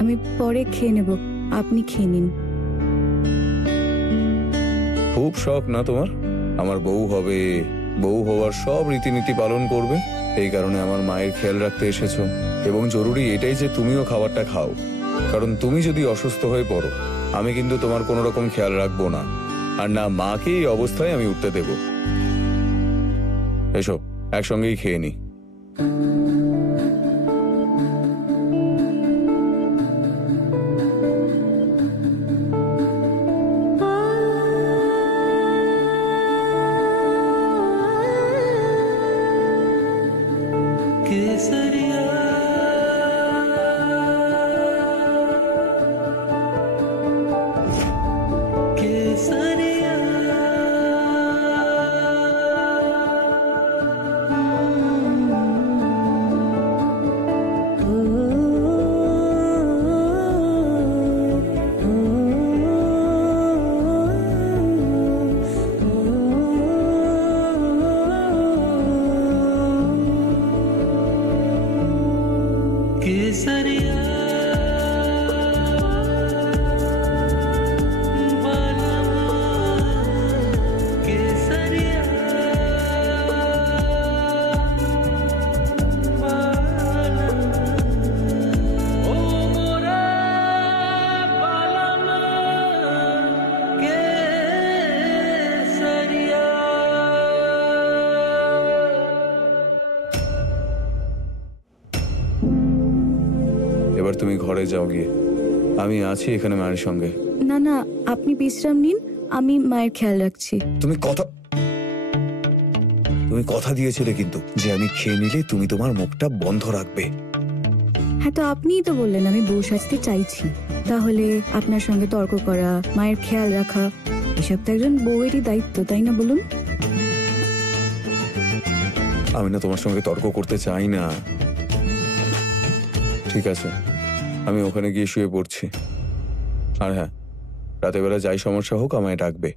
আমি পরে খেয়ে নেব, আপনি খেয়ে নিন। খুব শখ না তোমার? আমার বউ হবে, বউ হওয়ার সব রীতিনীতি পালন করবে, এই কারণে আমার মায়ের খেয়াল রাখতে এসেছো। এবং জরুরি এটাই যে তুমিও খাবারটা খাও, কারণ তুমি যদি অসুস্থ হয়ে পড়ো আমি কিন্তু তোমার কোনো রকম খেয়াল রাখবো না, আর না মাকে এই অবস্থায় আমি উঠতে দেব। এসো একসঙ্গেই খেয়ে নি। এবার তুমি ঘরে যাও গিয়ে, আমি আছি এখানে মায়ের সঙ্গে। না না, আপনি বিশ্রাম নিন, আমি মায়ের খেয়াল রাখছি। তুমি কথা দিয়েছিলে কিন্তু যে আমি খেয়ে নিলে তুমি তোমার মুখটা বন্ধ রাখবে। হ্যাঁ, তো আপনিই তো বললেন আমি বউ সাজতে চাইছি, তাহলে আপনার সঙ্গে তর্ক করা, মায়ের খেয়াল রাখা, এসব তো একজন বউয়েরই দায়িত্ব, তাই না বলুন? আমি না তোমার সঙ্গে তর্ক করতে চাই না। ঠিক আছে, আমি ওখানে গিয়ে শুয়ে পড়ছি। আর হ্যাঁ, রাতের বেলা যাই সমস্যা হোক আমায় ডাকবে।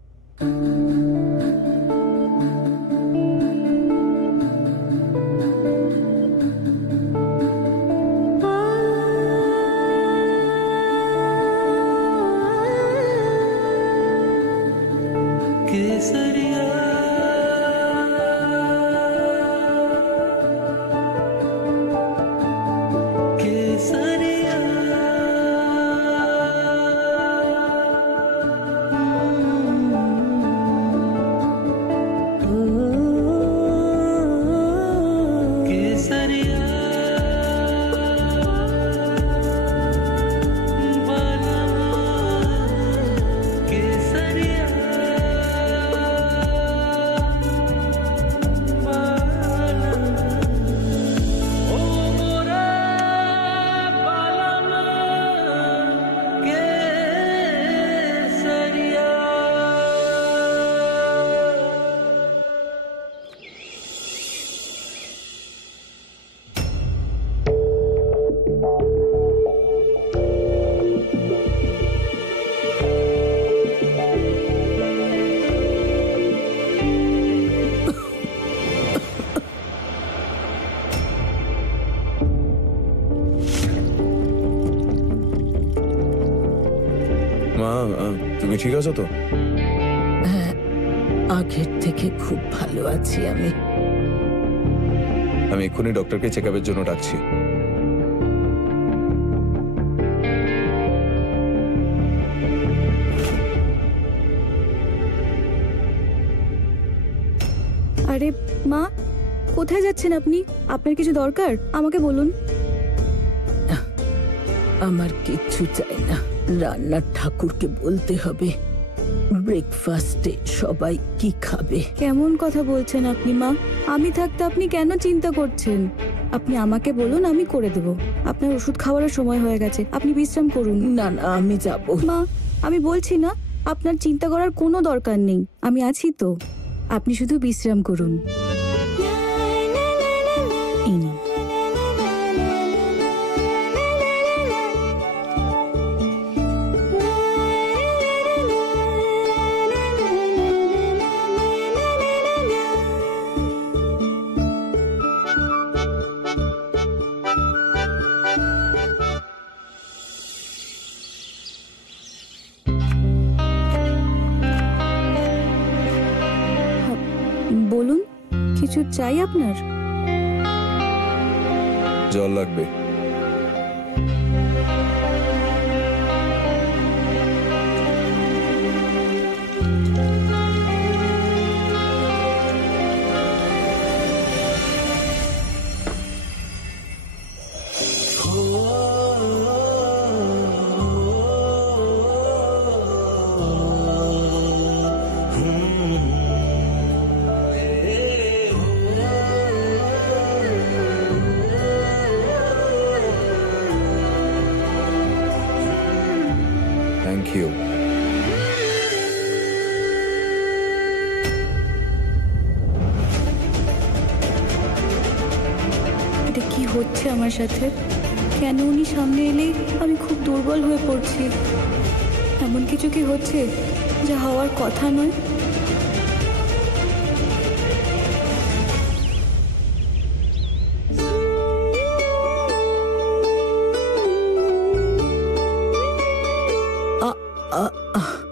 মা, তুমি ঠিক আছো তো? হ্যাঁ, আগের থেকে খুব ভালো আছি আমি। আমি এক্ষুনি ডক্টরকে চেকআপের জন্য ডাকছি। আরে মা, কোথায় যাচ্ছেন আপনি? আপনার কিছু দরকার? আমাকে বলুন। আমার কিচ্ছু চাই না, রান্নার ঠাকুরকে বলতে হবে ব্রেকফাস্টে সবাই কি খাবে। কেমন কথা বলছেন আপনি মা? আমি থাকতে আপনি কেন চিন্তা করছেন? আপনি আমাকে বলুন, আমি করে দেব। আপনার ওষুধ খাওয়ার সময় হয়ে গেছে, আপনি বিশ্রাম করুন। না না, আমি যাব। মা, আমি বলছি না, আপনার চিন্তা করার কোনো দরকার নেই, আমি আছি তো। আপনি শুধু বিশ্রাম করুন। এই নিন। কিছু চাই আপনার? জল লাগবে। Thank you. এটা কি হচ্ছে আমার সাথে? কেন উনি সামনে এলেই আমি খুব দুর্বল হয়ে পড়ছি? এমন কিছু কি হচ্ছে যা হওয়ার কথা নয়?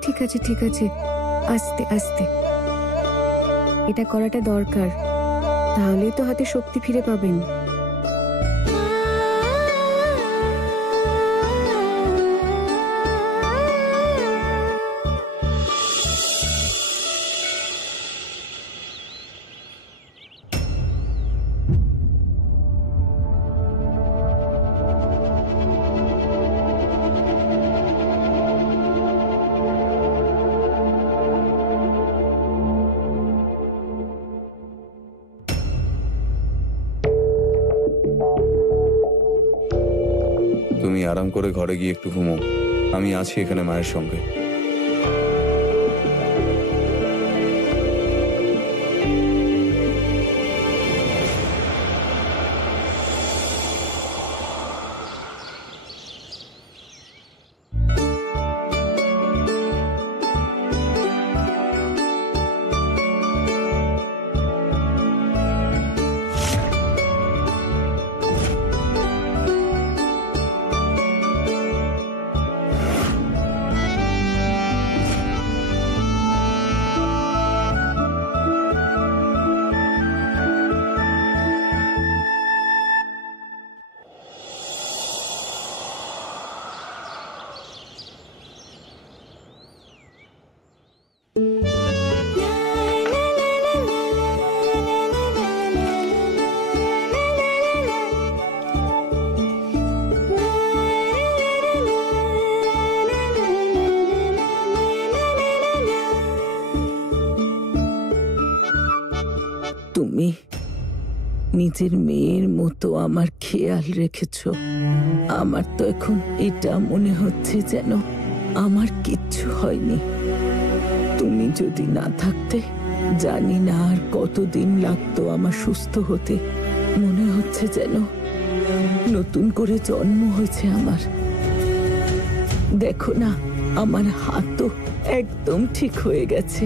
ঠিক আছে ঠিক আছে, আস্তে আস্তে। এটা করাটা দরকার, তাহলেই তো হাতে শক্তি ফিরে পাবেন। তুমি আরাম করে ঘরে গিয়ে একটু ঘুমো, আমি আছি এখানে মায়ের সঙ্গে। তুমি নিজের মেয়ের মতো আমার খেয়াল রেখেছ। আমার তো এখন এটা মনে হচ্ছে যেন আমার কিচ্ছু হয়নি। তুমি যদি না থাকতে জানি না আর কতদিন লাগতো আমার সুস্থ হতে। মনে হচ্ছে যেন নতুন করে জন্ম হয়েছে আমার। দেখো না, আমার হাতও একদম ঠিক হয়ে গেছে।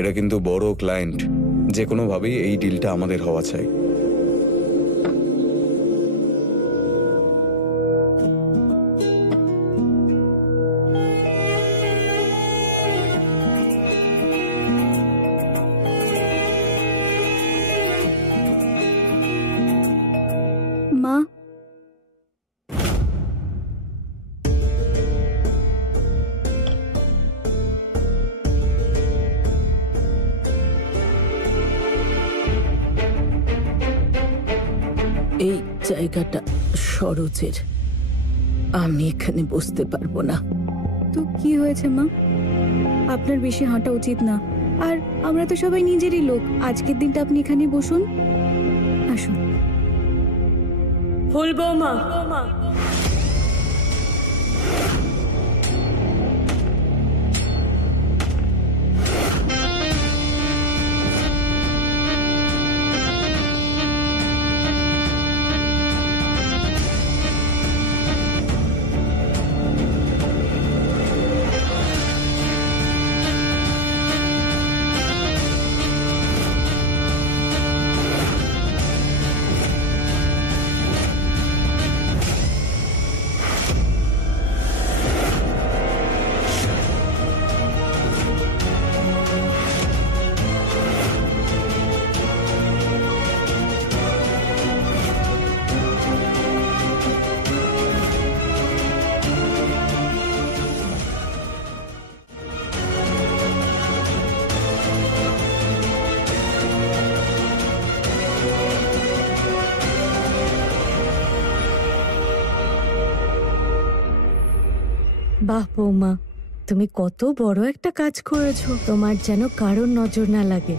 এটা কিন্তু বড় ক্লায়েন্ট, যে কোনোভাবেই এই ডিলটা আমাদের হওয়া চাই। মা, এই জায়গাটা সরোজের, আমি এখানে বসতে পারবো না। তো কি হয়েছে মা? আপনার বেশি হাঁটা উচিত না। আর আমরা তো সবাই নিজেরই লোক। আজকের দিনটা আপনি এখানে বসুন, আসুন। ফুল বৌমা, বাহ বৌমা, তুমি কত বড় একটা কাজ করেছো। তোমার যেন কারোর নজর না লাগে,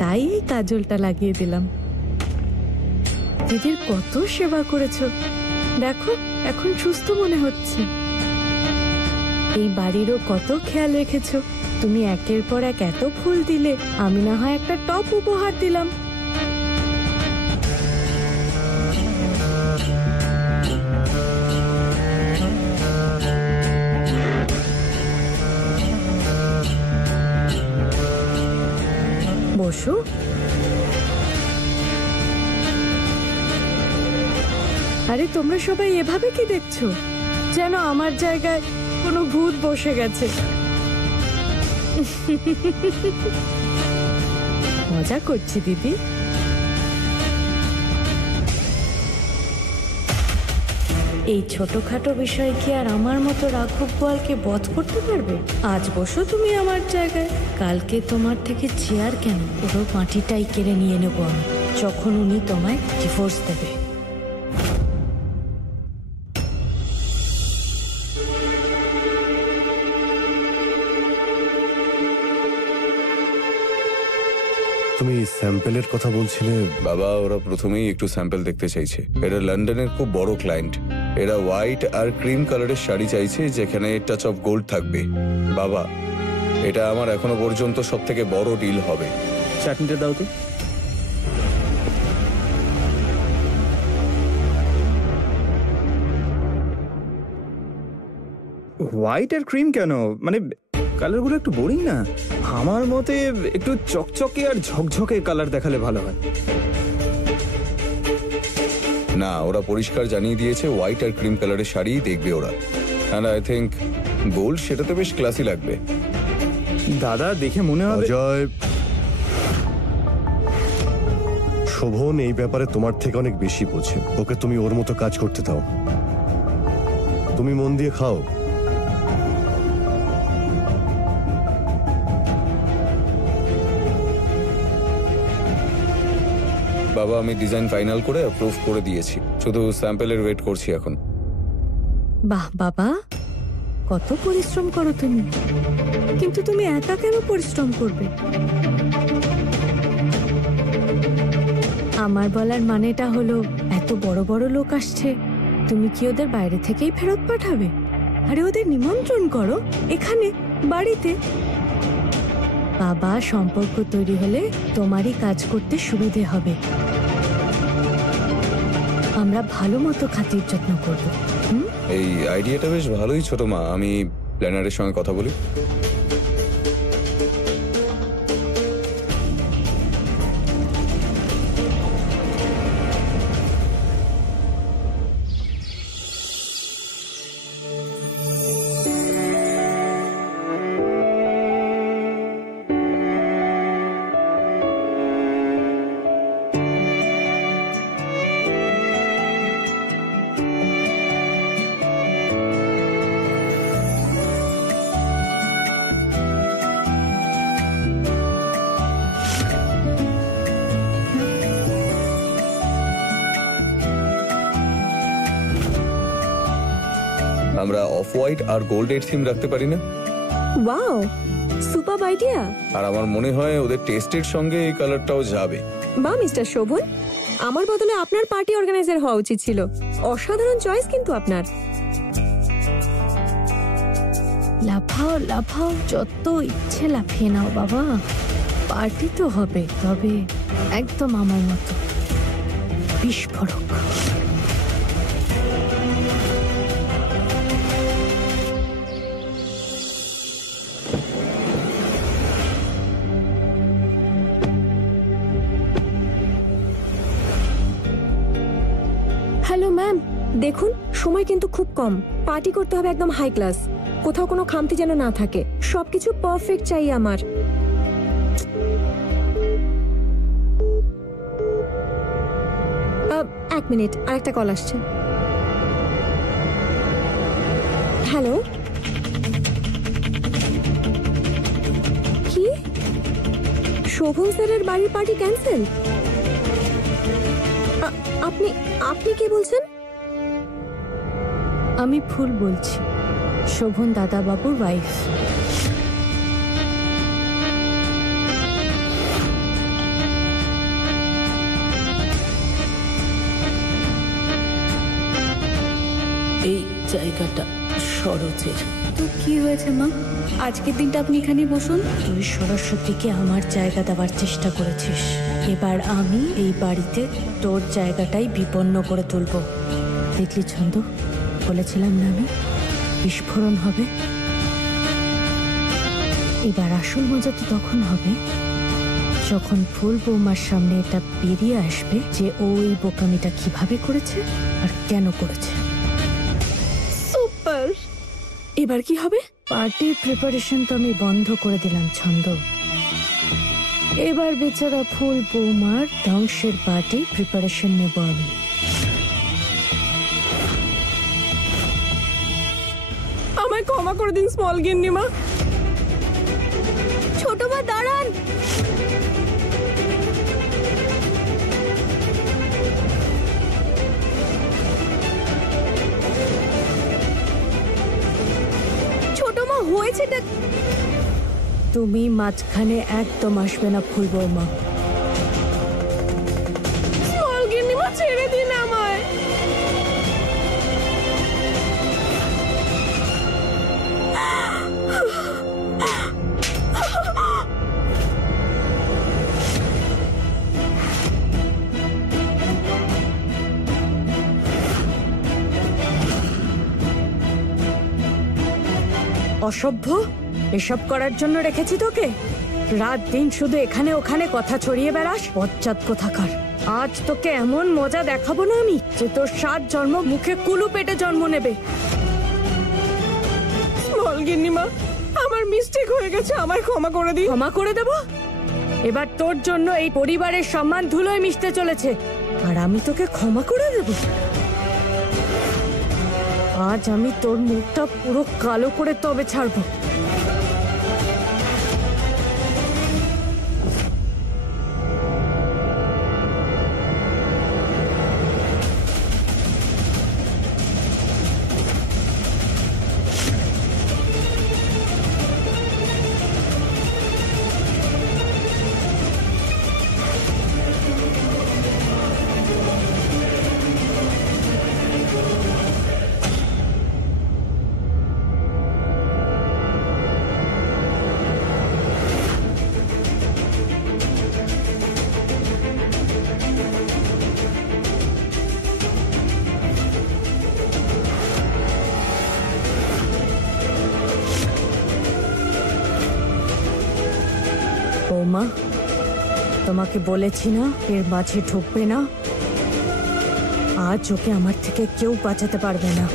তাই এই কাজলটা লাগিয়ে দিলাম। দিদির কত সেবা করেছো, দেখো এখন সুস্থ মনে হচ্ছে। এই বাড়িরও কত খেয়াল রেখেছো। তুমি একের পর এক এত ফুল দিলে, আমি না হয় একটা টপ উপহার দিলাম। বসো। আরে তোমরা সবাই এভাবে কি দেখছো, যেন আমার জায়গায় কোনো ভূত বসে গেছে। মজা করছি দিদি। এই ছোটখাটো বিষয় কি আর আমার মতো রাঘব বোয়ালকে বধ করতে পারবে? আজ বসো তুমি আমার জায়গায়, কালকে তোমার থেকে চেয়ার কেন পুরো মাটিটাই কেড়ে নিয়ে নেবো আমি, যখন উনি তোমায় ডিভোর্স দেবে। তুমি স্যাম্পেলের কথা বলছিলে? বাবা, ওরা প্রথমেই একটু স্যাম্পল দেখতে চাইছে। এরা লন্ডনের খুব বড় ক্লায়েন্ট। এরা হোয়াইট আর ক্রিম কালারের শাড়ি চাইছে, যেখানে টাচ অফ গোল্ড থাকবে। বাবা, এটা আমার এখনো পর্যন্ত সব থেকে বড় ডিল হবে। চাটনিটা দাও তো। হোয়াইট আর ক্রিম কেন? মানে কালারগুলো একটু বোরিং না? আমার মতে একটু চকচকে আর ঝকঝকে কালার দেখালে ভালো হয়। না, ওরা পরিষ্কার জানিয়ে দিয়েছে হোয়াইট আর ক্রিম কালারের শাড়িই দেখবে ওরা। অ্যান্ড আই থিঙ্ক গোল্ড সেটাতে বেশ ক্লাসি লাগবে। দাদা, দেখে মনে হবে। অজয়, শোভন এই ব্যাপারে তোমার থেকে অনেক বেশি বোঝে। ওকে তুমি ওর মতো কাজ করতে দাও। তুমি মন দিয়ে খাও। বাবা, আমি ডিজাইন ফাইনাল করে অ্যাপ্রুভ করে দিয়েছি, শুধু স্যাম্পলের ওয়েট করছি এখন। বাহ বাবা, কত পরিশ্রম করো তুমি। কিন্তু তুমি একা কেন পরিশ্রম করবে? আমার বলার মানেটা হলো, এত বড় বড় লোক আসছে, তুমি কি ওদের বাইরে থেকেই ফেরত পাঠাবে? আরে ওদের নিমন্ত্রণ করো এখানে বাড়িতে। বাবা, সম্পর্ক তৈরি হলে তোমারই কাজ করতে সুবিধে হবে। আমরা ভালো মতো খাতির যত্ন করবো। এই আইডিয়াটা বেশ ভালোই ছোট মা। আমি প্ল্যানারের সঙ্গে কথা বলি। আমরা অফ হোয়াইট আর গোল্ডের থিম রাখতে পারি না? Wow, super idea. আর আমার মনে হয় ওদের টেস্টের সঙ্গে এই কালারটাও যাবে। বা মিস্টার শোভন, আমার বদলে আপনার পার্টি অর্গানাইজার হওয়া উচিত ছিল। অসাধারণ চয়েস কিন্তু আপনার। লাফাও লাফাও, যত ইচ্ছে লাফিয়ে নাও বাবা। পার্টি তো হবে, তবে একদম আমার মতো বিস্ফোরক। হ্যালো ম্যাম, দেখুন সময় কিন্তু খুব কম। পার্টি করতে হবে একদম হাই ক্লাস, কোথাও কোনো খামতি যেন না থাকে। সবকিছু পারফেক্ট চাই আমার। এক মিনিট, আরেকটা কল আসছে। হ্যালো, কি? শোভন স্যারের বাড়ির পার্টি ক্যান্সেল? আপনি আপনি কি বলছেন? আমি ফুল বলছি। শোভন দাদা বাবুর ওয়াইফ। এই জায়গাটা সরোজের। তো কি হয়েছে মা, আজকের দিনটা আপনি এখানে বসুন। তুই সরস্বতীকে আমার জায়গা দেওয়ার চেষ্টা করেছিস, এবার আমি এই বাড়িতে তোর জায়গাটাই বিপন্ন করে তুলব। দেখলি ছন্দ, বলেছিলাম না আমি, বিস্ফোরণ হবে। এবার আসল মজা তো তখন হবে যখন ফুল বৌমার সামনে এটা বেরিয়ে আসবে যে ও এই বোকামিটা কিভাবে করেছে আর কেন করেছে। সুপার। এবার কি হবে? পার্টির প্রিপারেশন তো আমি বন্ধ করে দিলাম ছন্দ। এবার বেচারা ফুল বৌমার ধ্বংসের পার্টি প্রিপারেশন নেব আমি। আমায় ক্ষমা করে দিন স্মল গিন্নিমা। ছোট মা দাঁড়ান। ছোট মা, হয়েছেটা? তুমি মাঝখানে একদম আসবে না ফুল বৌমা। স্মল গিন্নিমা ছেড়ে দিন আমায়। অসভ্য, এসব করার জন্য রেখেছি তোকে? রাত দিন শুধু এখানে ওখানে কথা ছড়িয়ে বেড়াস, বজ্জাত কোথাকার। আজ তোকে এমন মজা দেখাবো না আমি যে তোর 7 জন্ম মুখে কুলু পেটে জন্ম নেবে। স্মল গিন্নিমা, আমার মিস্টেক হয়ে গেছে, আমায় ক্ষমা করে দিন। ক্ষমা করে দেব? এবার তোর জন্য এই পরিবারের সম্মান ধুলোয় মিশতে চলেছে, আর আমি তোকে ক্ষমা করে দেব? আজ আমি তোর মুখটা পুরো কালো করে তবে ছাড়বো। বৌমা, তোমাকে বলেছি না এর মাঝে ঢুকবে না। আজ ওকে আমার থেকে কেউ বাঁচাতে পারবে না।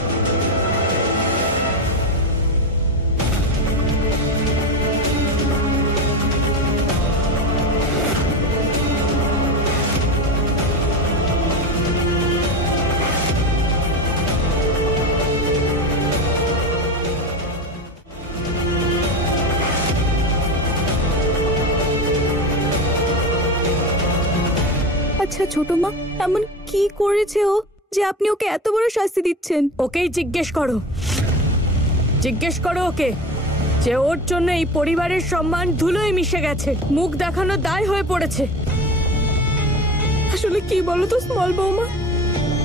আচ্ছা ছোট মা, এমন কি করেছে ও যে আপনি ওকে এত বড় শাস্তি দিচ্ছেন? ওকেই জিজ্ঞেস করো, জিজ্ঞেস করো ওকে যে ওর জন্য এই পরিবারের সম্মান ধুলোয় মিশে গেছে, মুখ দেখানো দায় হয়ে পড়েছে। আসলে কি বলো তো স্মল বৌমা,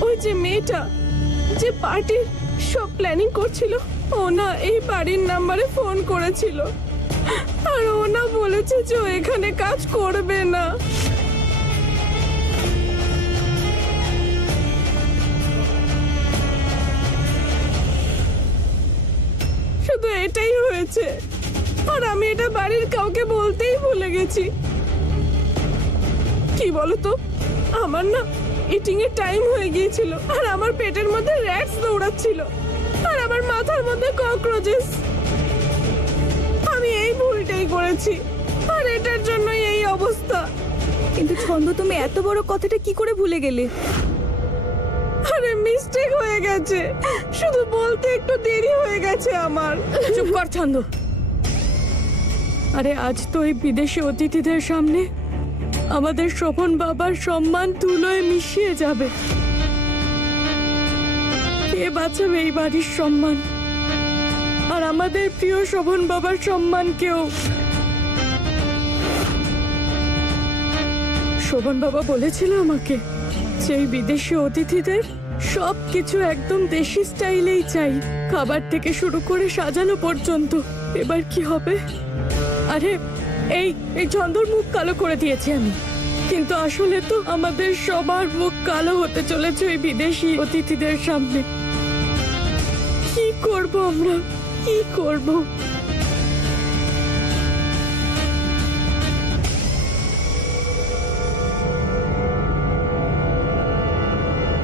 ওই যে মেয়েটা যে পার্টির সব প্ল্যানিং করছিল, ও না এই বাড়ির নাম্বারে ফোন করেছিল, আর ও না বলেছে যে ও এখানে কাজ করবে না। শুধু এটাই হয়েছে, আর আমি এটা বাড়ির কাউকে বলতেই ভুলে গেছি। কি বলতো, আমার না ইটিং এর টাইম হয়ে গিয়েছিল, আর আমার পেটের মধ্যে র‍্যাটস দৌড়াচ্ছিল, আর আমার মাথার মধ্যে ককরোচেস। আমি এই ভুলটাই করেছি, আর এটার জন্যই এই অবস্থা। কিন্তু ছন্দ, তুমি এত বড় কথাটা কি করে ভুলে গেলে? আরে মিস্টেক হয়ে গেছে, শুধু বলতে একটু দেরি হয়ে গেছে আমার। চুপ কর ছন্দ। আরে আজ তো এই বিদেশি অতিথিদের সামনে আমাদের শোভন বাবার সম্মান ধুলোয় মিশিয়ে যাবে। কে বাঁচাবে এই বাড়ির সম্মান? আর আমাদের প্রিয় শোভন বাবার সম্মানকেও। শোভন বাবা বলেছিল আমাকে যে এই বিদেশি অতিথিদের সবকিছু একদম দেশি স্টাইলেই চাই, খাবার থেকে শুরু করে সাজানো পর্যন্ত। এবার কি হবে? আরে এই চন্দর মুখ কালো করে দিয়েছি আমি, কিন্তু আসলে তো আমাদের সবার মুখ কালো হতে চলেছে ওই বিদেশি অতিথিদের সামনে। কি করব আমরা, কি করব?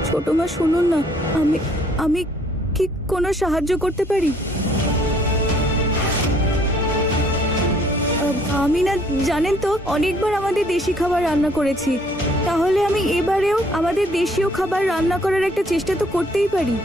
ছোট মা শুনুন না, আমি আমি কি কোনো সাহায্য করতে পারি? আমি না, জানেন তো, অনেকবার আমাদের দেশি খাবার রান্না করেছি, তাহলে আমি এবারেও আমাদের দেশীয় খাবার রান্না করার একটা চেষ্টা তো করতেই পারি।